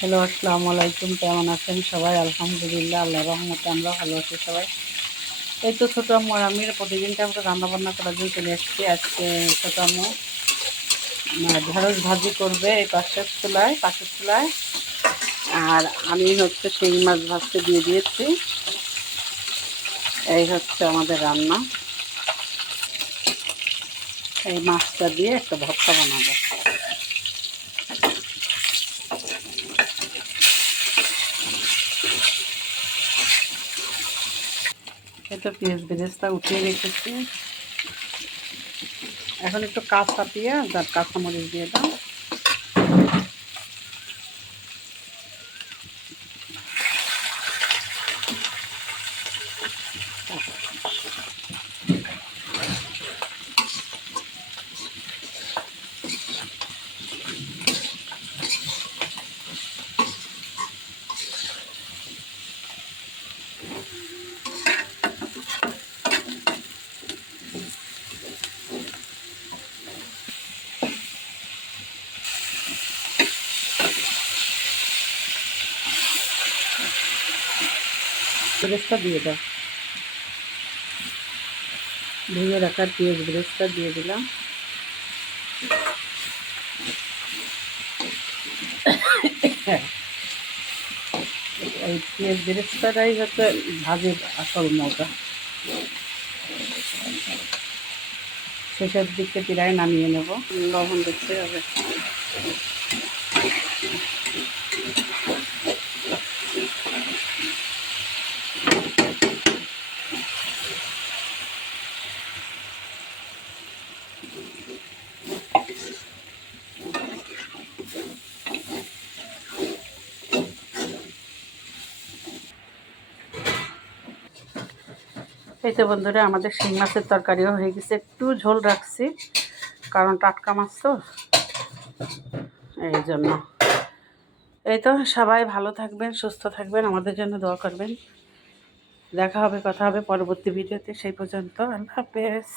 Hello, আসসালামু আলাইকুম। কেমন আছেন সবাই? আলহামদুলিল্লাহ, আল্লাহর রহমতে আমরা ভালো আছি সবাই। এই তো ছোটো আম্মু আর আমি প্রতিদিনটা আমরা রান্নাবান্না করার জন্য চলে এসেছি। আজকে ছোটো আম্মু ঢেঁড়স ভাজি করবে এই পাশের চুলায়। আর আমি শিং মাছ ভাজতে দিয়ে দিয়েছি। এই আমাদের রান্না। এই মাছটা দিয়ে একটা ভর্তা বানাবো। এই তো পেঁয়াজ বেরেস্তা উঠিয়ে রেখেছি। এখন একটু কাঁচা পেঁয়াজ আর কাঁচামরিচ দিয়ে দাও। বেরেস্তা দিয়ে দাও। ধুয়ে রাখা পেঁয়াজ বেরেস্তা দিয়ে দিলাম। এই পেঁয়াজ বেরেস্তাটাই ভাজির আসল মজা। শেষের দিকে প্রায় নামিয়ে নেব। লবণ দেখতে হবে। এই তো বন্ধুরা, আমাদের শিং মাছের তরকারিও হয়ে গেছে। একটু ঝোল রাখছি, কারণ টাটকা মাছ তো, এই জন্য। এই তো, সবাই ভালো থাকবেন, সুস্থ থাকবেন, আমাদের জন্য দোয়া করবেন। দেখা হবে, কথা হবে পরবর্তী ভিডিওতে। সেই পর্যন্ত আল্লাহ হাফেজ।